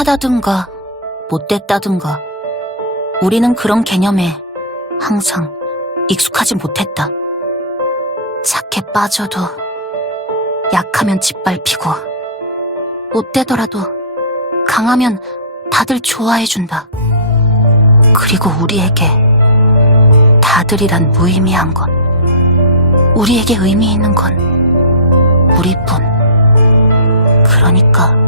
착하다든가 못됐다든가 우리는 그런 개념에 항상 익숙하지 못했다. 착해 빠져도 약하면 짓밟히고 못되더라도 강하면 다들 좋아해준다. 그리고 우리에게 다들이란 무의미한 것. 우리에게 의미 있는 건 우리뿐. 그러니까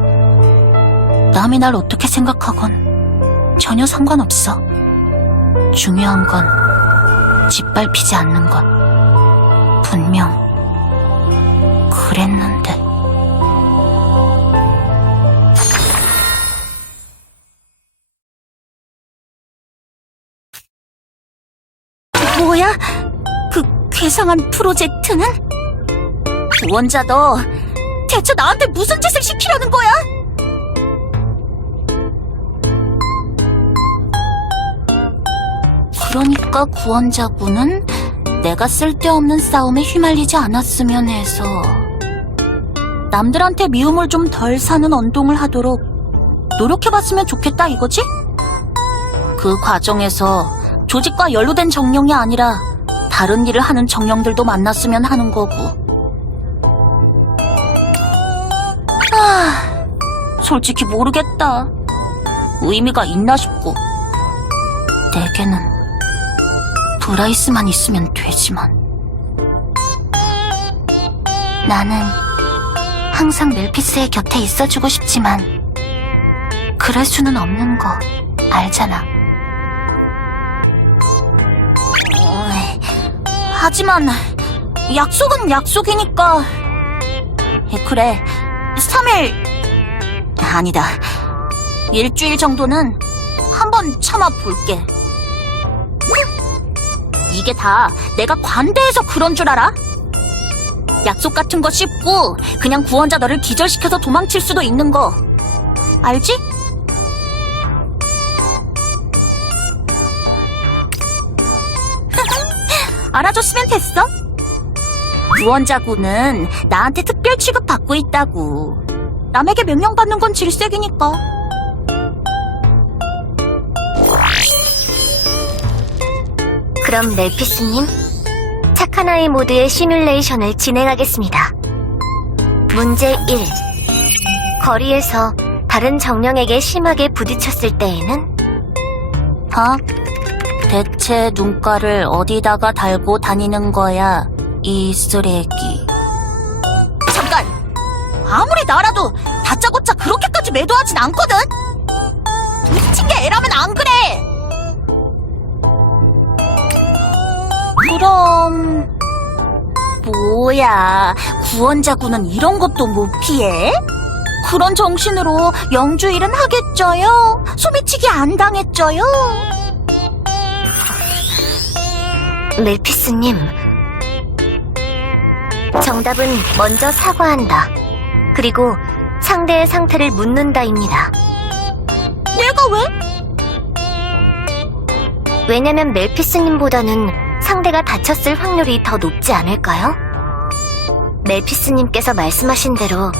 남이 날 어떻게 생각하건 전혀 상관없어. 중요한 건 짓밟히지 않는 것. 분명 그랬는데. 뭐야? 그 괴상한 프로젝트는? 구원자 너 대체 나한테 무슨 짓을 시키려는 거야? 그러니까 구원자분은 내가 쓸데없는 싸움에 휘말리지 않았으면 해서 남들한테 미움을 좀 덜 사는 언동을 하도록 노력해봤으면 좋겠다 이거지? 그 과정에서 조직과 연루된 정령이 아니라 다른 일을 하는 정령들도 만났으면 하는 거고. 아, 솔직히 모르겠다. 의미가 있나 싶고. 내게는 브라이스만 있으면 되지만. 나는 항상 멜피스의 곁에 있어주고 싶지만, 그럴 수는 없는 거 알잖아. 하지만 약속은 약속이니까. 에, 그래, 3일 아니다. 일주일 정도는 한번 참아 볼게. 이게 다 내가 관대해서 그런 줄 알아? 약속 같은 거 쉽고 그냥 구원자 너를 기절시켜서 도망칠 수도 있는 거 알지? 알아줬으면 됐어. 구원자구는 나한테 특별 취급 받고 있다고. 남에게 명령받는 건 질색이니까. 그럼 멜피스님, 착한 아이 모드의 시뮬레이션을 진행하겠습니다. 문제 1. 거리에서 다른 정령에게 심하게 부딪혔을 때에는 어? 대체 눈가를 어디다가 달고 다니는 거야, 이 쓰레기. 잠깐! 아무리 나라도 다짜고짜 그렇게까지 매도하진 않거든? 부딪힌 게 애라면 안 그래! 뭐야, 구원자구는 이런 것도 못 피해? 그런 정신으로 영주일은 하겠죠요? 소매치기 안 당했죠요? 멜피스님. 정답은 먼저 사과한다. 그리고 상대의 상태를 묻는다입니다. 내가 왜? 왜냐면 멜피스님보다는 상대가 다쳤을 확률이 더 높지 않을까요? 멜피스님께서 말씀하신 대로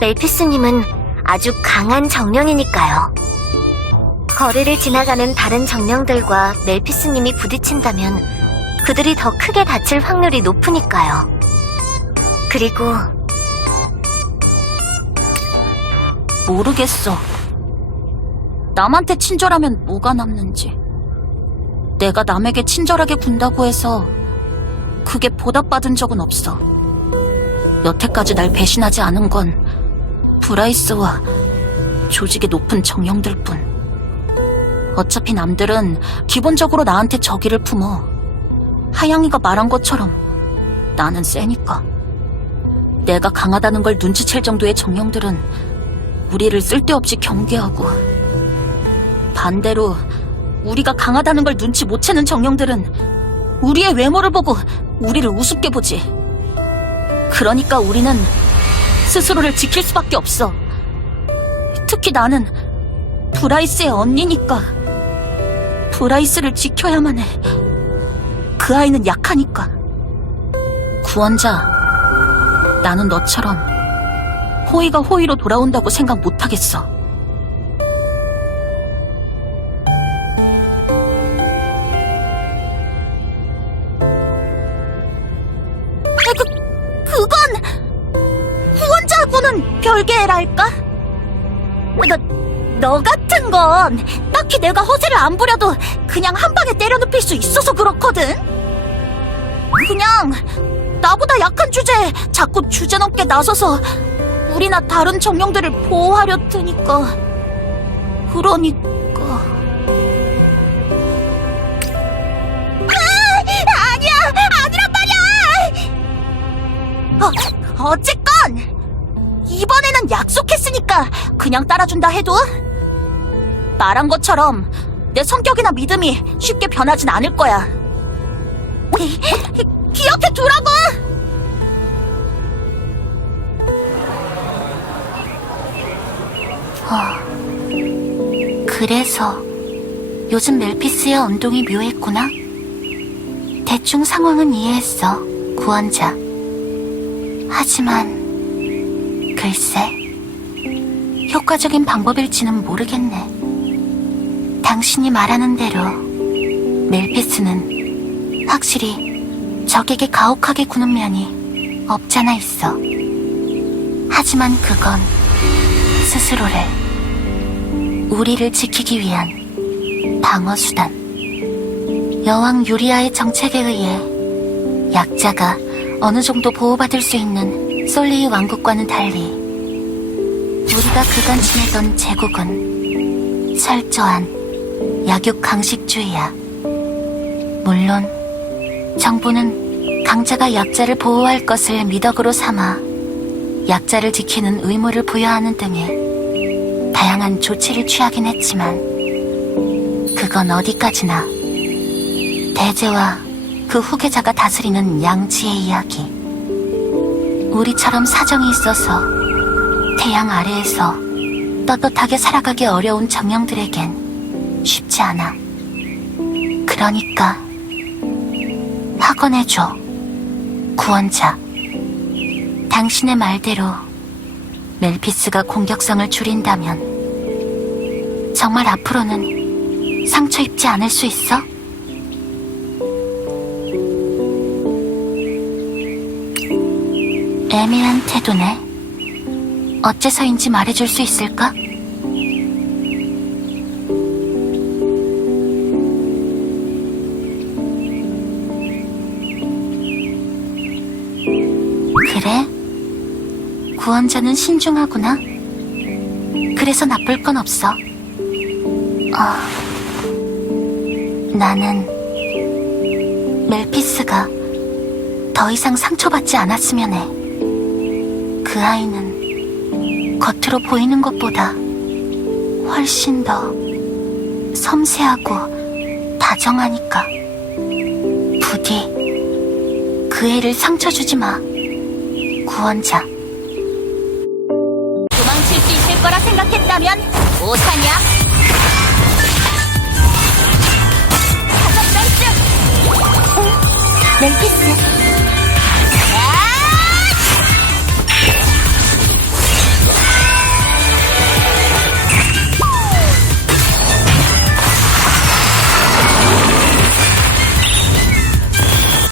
멜피스님은 아주 강한 정령이니까요. 거리를 지나가는 다른 정령들과 멜피스님이 부딪힌다면 그들이 더 크게 다칠 확률이 높으니까요. 그리고 모르겠어. 남한테 친절하면 뭐가 남는지. 내가 남에게 친절하게 군다고 해서 그게 보답받은 적은 없어. 여태까지 날 배신하지 않은 건 브라이스와 조직의 높은 정령들 뿐. 어차피 남들은 기본적으로 나한테 적의를 품어. 하양이가 말한 것처럼 나는 세니까. 내가 강하다는 걸 눈치챌 정도의 정령들은 우리를 쓸데없이 경계하고 반대로 우리가 강하다는 걸 눈치 못 채는 정령들은 우리의 외모를 보고 우리를 우습게 보지. 그러니까 우리는 스스로를 지킬 수밖에 없어. 특히 나는 브라이스의 언니니까. 브라이스를 지켜야만 해. 그 아이는 약하니까. 구원자, 나는 너처럼 호의가 호의로 돌아온다고 생각 못 하겠어. 설계랄까? 너, 너 같은 건 딱히 내가 허세를 안 부려도 그냥 한 방에 때려 눕힐 수 있어서 그렇거든? 그냥 나보다 약한 주제에 자꾸 주제 넘게 나서서 우리나 다른 정령들을 보호하려 드니까 그러니까 아, 아니야 아니란 말이야 어, 이번에는 약속했으니까 그냥 따라준다 해도 말한 것처럼 내 성격이나 믿음이 쉽게 변하진 않을 거야 기, 기억해 두라고 어, 그래서 요즘 멜피스의 언동이 묘했구나. 대충 상황은 이해했어, 구원자. 하지만, 글쎄, 효과적인 방법일지는 모르겠네. 당신이 말하는 대로, 멜피스는 확실히 적에게 가혹하게 구는 면이 없잖아 있어. 하지만 그건 스스로를 우리를 지키기 위한 방어 수단. 여왕 유리아의 정책에 의해 약자가 어느 정도 보호받을 수 있는 솔리의 왕국과는 달리 우리가 그간 지내던 제국은 철저한 약육 강식주의야. 물론 정부는 강자가 약자를 보호할 것을 미덕으로 삼아 약자를 지키는 의무를 부여하는 등의 다양한 조치를 취하긴 했지만 그건 어디까지나 대제와 그 후계자가 다스리는 양지의 이야기. 우리처럼 사정이 있어서 태양 아래에서 떳떳하게 살아가기 어려운 정령들에겐 쉽지 않아. 그러니까 확언해줘, 구원자. 당신의 말대로 멜피스가 공격성을 줄인다면 정말 앞으로는 상처 입지 않을 수 있어? 애매한 태도네. 어째서인지 말해줄 수 있을까? 그래? 구원자는 신중하구나. 그래서 나쁠 건 없어. 아, 나는 멜피스가 더 이상 상처받지 않았으면 해. 그 아이는 겉으로 보이는 것보다 훨씬 더 섬세하고 다정하니까. 부디 그 애를 상처 주지 마. 구원자. 도망칠 수 있을 거라 생각했다면 오타냐? 가졌 나이스! 멜피스,